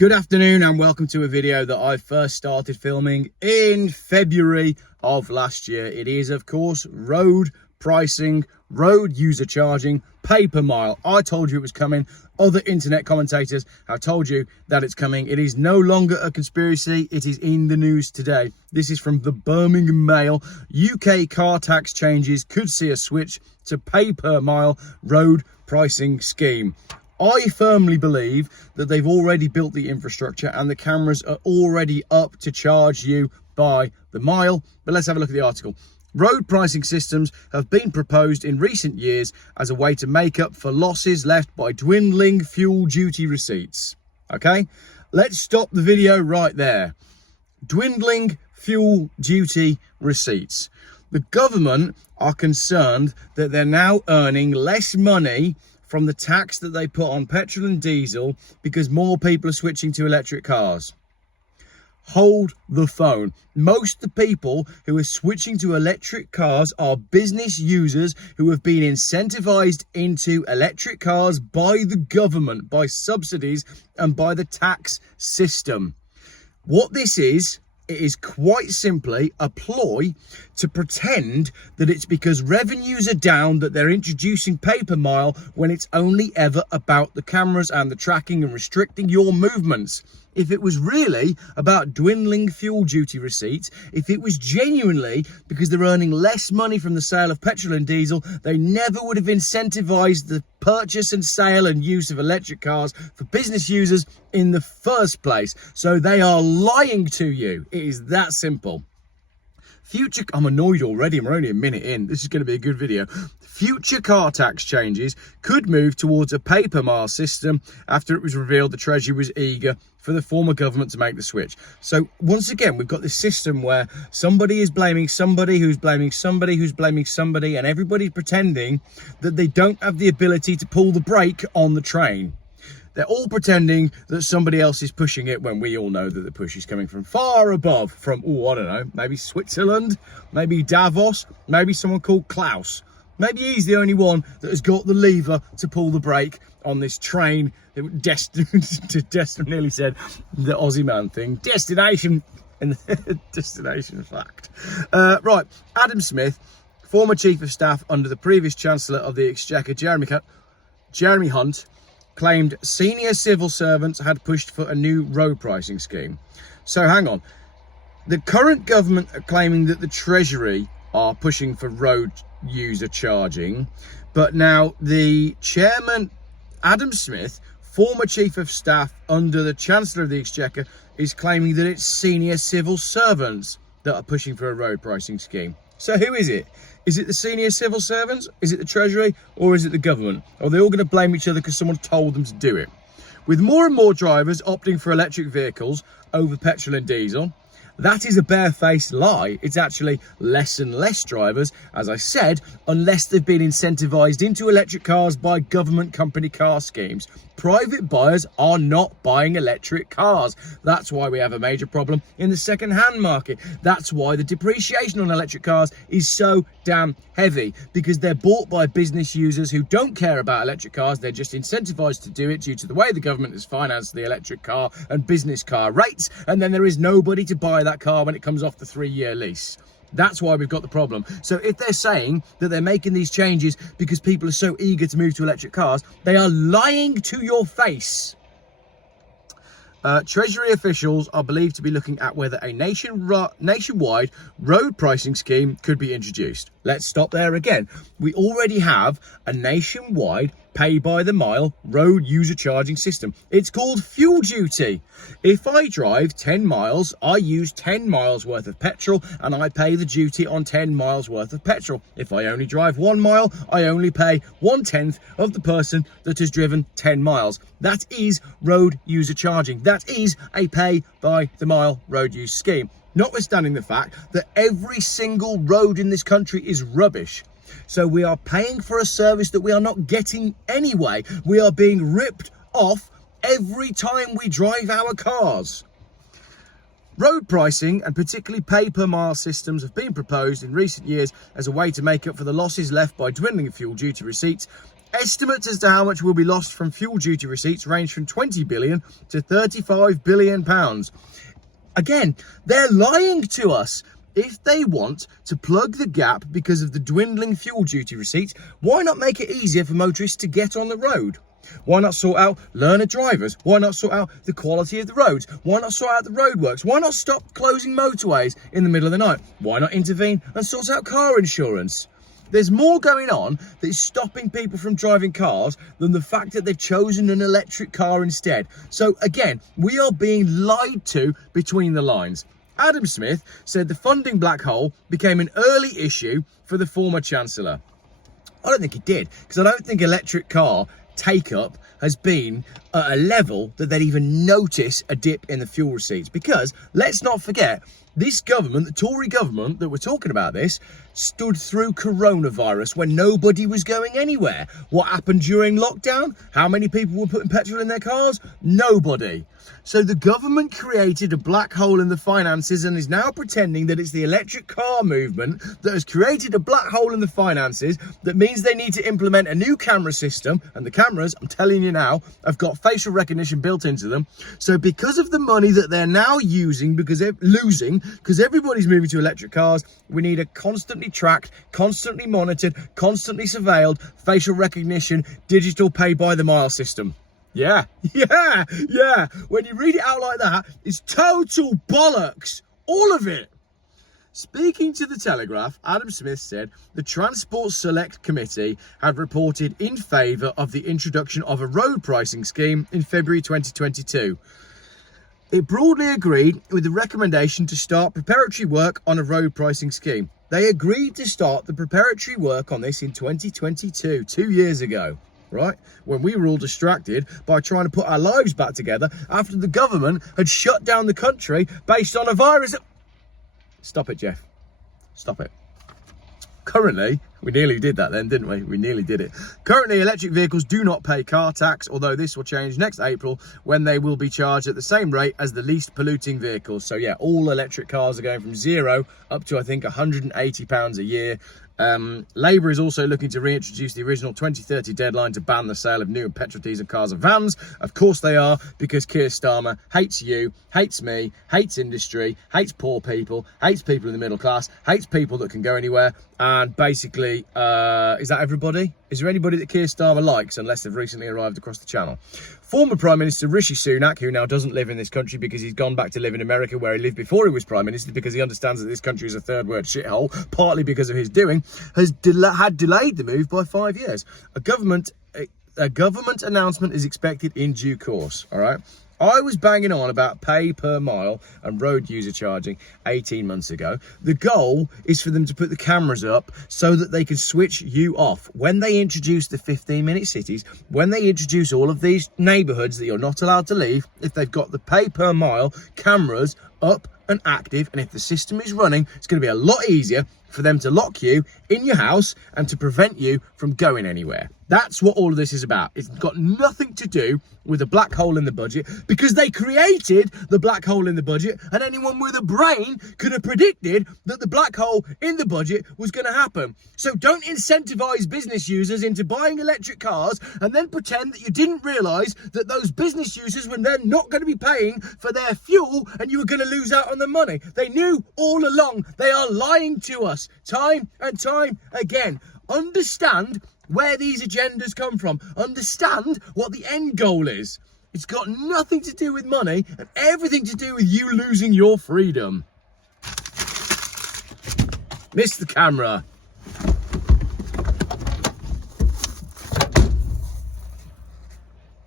Good afternoon and welcome to a video that I first started filming in February of last year. It is, of course, road pricing, road user charging, pay per mile. I told you it was coming. Other internet commentators have told you that it's coming. It is no longer a conspiracy. It is in the news today. This is from the Birmingham Mail. UK car tax changes could see a switch to pay per mile road pricing scheme. I firmly believe that they've already built the infrastructure and the cameras are already up to charge you by the mile. But let's have a look at the article. Road pricing systems have been proposed in recent years as a way to make up for losses left by dwindling fuel duty receipts. Okay, let's stop the video right there. Dwindling fuel duty receipts. The government are concerned that they're now earning less money from the tax that they put on petrol and diesel because more people are switching to electric cars. Hold the phone. Most of the people who are switching to electric cars are business users who have been incentivized into electric cars by the government, by subsidies and by the tax system. What this is, it is quite simply a ploy to pretend that it's because revenues are down that they're introducing pay per mile when it's only ever about the cameras and the tracking and restricting your movements. If it was really about dwindling fuel duty receipts, if it was genuinely because they're earning less money from the sale of petrol and diesel, they never would have incentivized the purchase and sale and use of electric cars for business users in the first place. So they are lying to you. It is that simple. I'm annoyed already. We're only a minute in. This is going to be a good video. Future car tax changes could move towards a pay per mile system after it was revealed the Treasury was eager for the former government to make the switch. So once again, we've got this system where somebody is blaming somebody who's blaming somebody who's blaming somebody, and everybody's pretending that they don't have the ability to pull the brake on the train. They're all pretending that somebody else is pushing it when we all know that the push is coming from far above, from, I don't know, maybe Switzerland, maybe Davos, maybe someone called Klaus. Maybe he's the only one that has got the lever to pull the brake on this train that nearly said the Aussie man thing. Destination and destination fact. Right, Adam Smith, former chief of staff under the previous Chancellor of the Exchequer, Jeremy Hunt, claimed senior civil servants had pushed for a new road pricing scheme. So hang on. The current government are claiming that the Treasury are pushing for road user charging, but now the chairman, Adam Smith, former chief of staff under the Chancellor of the Exchequer, is claiming that it's senior civil servants that are pushing for a road pricing scheme. So who is it? Is it the senior civil servants? Is it the Treasury? Or is it the government? Are they all going to blame each other because someone told them to do it? With more and more drivers opting for electric vehicles over petrol and diesel, that is a barefaced lie. It's actually less and less drivers, as I said, unless they've been incentivized into electric cars by government company car schemes. Private buyers are not buying electric cars. That's why we have a major problem in the second-hand market. That's why the depreciation on electric cars is so damn heavy, because they're bought by business users who don't care about electric cars. They're just incentivized to do it due to the way the government has financed the electric car and business car rates, and then there is nobody to buy that car when it comes off the 3-year lease. That's why we've got the problem. So if they're saying that they're making these changes because people are so eager to move to electric cars, they are lying to your face. Treasury officials are believed to be looking at whether a nationwide road pricing scheme could be introduced. Let's stop there again. We already have a nationwide pay by the mile road user charging system. It's called fuel duty. If I drive 10 miles, I use 10 miles worth of petrol and I pay the duty on 10 miles worth of petrol. If I only drive 1 mile, I only pay 1/10 of the person that has driven 10 miles. That is road user charging. That is a pay by the mile road use scheme. Notwithstanding the fact that every single road in this country is rubbish. So we are paying for a service that we are not getting anyway. We are being ripped off every time we drive our cars. Road pricing, and particularly pay per mile systems, have been proposed in recent years as a way to make up for the losses left by dwindling fuel duty receipts Estimates as to how much will be lost from fuel duty receipts range from 20 billion to 35 billion pounds. Again, they're lying to us. If they want to plug the gap because of the dwindling fuel duty receipts, why not make it easier for motorists to get on the road? Why not sort out learner drivers? Why not sort out the quality of the roads? Why not sort out the roadworks? Why not stop closing motorways in the middle of the night? Why not intervene and sort out car insurance? There's more going on that is stopping people from driving cars than the fact that they've chosen an electric car instead. So again, we are being lied to between the lines. Adam Smith said the funding black hole became an early issue for the former Chancellor. I don't think it did, because I don't think electric car take-up has been at a level that they'd even notice a dip in the fuel receipts. Because let's not forget, this government, the Tory government that we're talking about this, stood through coronavirus when nobody was going anywhere. What happened during lockdown? How many people were putting petrol in their cars? Nobody. So the government created a black hole in the finances and is now pretending that it's the electric car movement that has created a black hole in the finances that means they need to implement a new camera system. And the cameras, I'm telling you now, have got facial recognition built into them. So because of the money that they're now using, because they're losing, because everybody's moving to electric cars, we need a constantly tracked, constantly monitored, constantly surveilled facial recognition, digital pay by the mile system. Yeah. When you read it out like that, it's total bollocks. All of it. Speaking to the Telegraph, Adam Smith said the Transport Select Committee had reported in favour of the introduction of a road pricing scheme in February 2022. It broadly agreed with the recommendation to start preparatory work on a road pricing scheme. They agreed to start the preparatory work on this in 2022, 2 years ago. Right, when we were all distracted by trying to put our lives back together after the government had shut down the country based on a virus. Stop it, Geoff. Stop it. Currently, we nearly did that then, didn't we? We nearly did it. Currently, electric vehicles do not pay car tax, although this will change next April when they will be charged at the same rate as the least polluting vehicles. So yeah, all electric cars are going from zero up to, I think, £180 a year. Labour is also looking to reintroduce the original 2030 deadline to ban the sale of new and petrol diesel cars and vans. Of course they are, because Keir Starmer hates you, hates me, hates industry, hates poor people, hates people in the middle class, hates people that can go anywhere. And basically, is that everybody? Is there anybody that Keir Starmer likes, unless they've recently arrived across the channel? Former Prime Minister Rishi Sunak, who now doesn't live in this country because he's gone back to live in America where he lived before he was Prime Minister, because he understands that this country is a third world shithole, partly because of his doing, had delayed the move by 5 years. A government announcement is expected in due course, all right? I was banging on about pay per mile and road user charging 18 months ago. The goal is for them to put the cameras up so that they can switch you off. When they introduce the 15-minute cities, when they introduce all of these neighbourhoods that you're not allowed to leave, if they've got the pay per mile cameras up and active, and if the system is running, it's going to be a lot easier for them to lock you in your house and to prevent you from going anywhere. That's what all of this is about. It's got nothing to do with a black hole in the budget, because they created the black hole in the budget, and anyone with a brain could have predicted that the black hole in the budget was going to happen. So don't incentivize business users into buying electric cars and then pretend that you didn't realize that those business users were then not going to be paying for their fuel and you were going to lose out on the money. They knew all along. They are lying to us time and time again. Understand where these agendas come from. Understand what the end goal is. It's got nothing to do with money and everything to do with you losing your freedom. Miss the camera.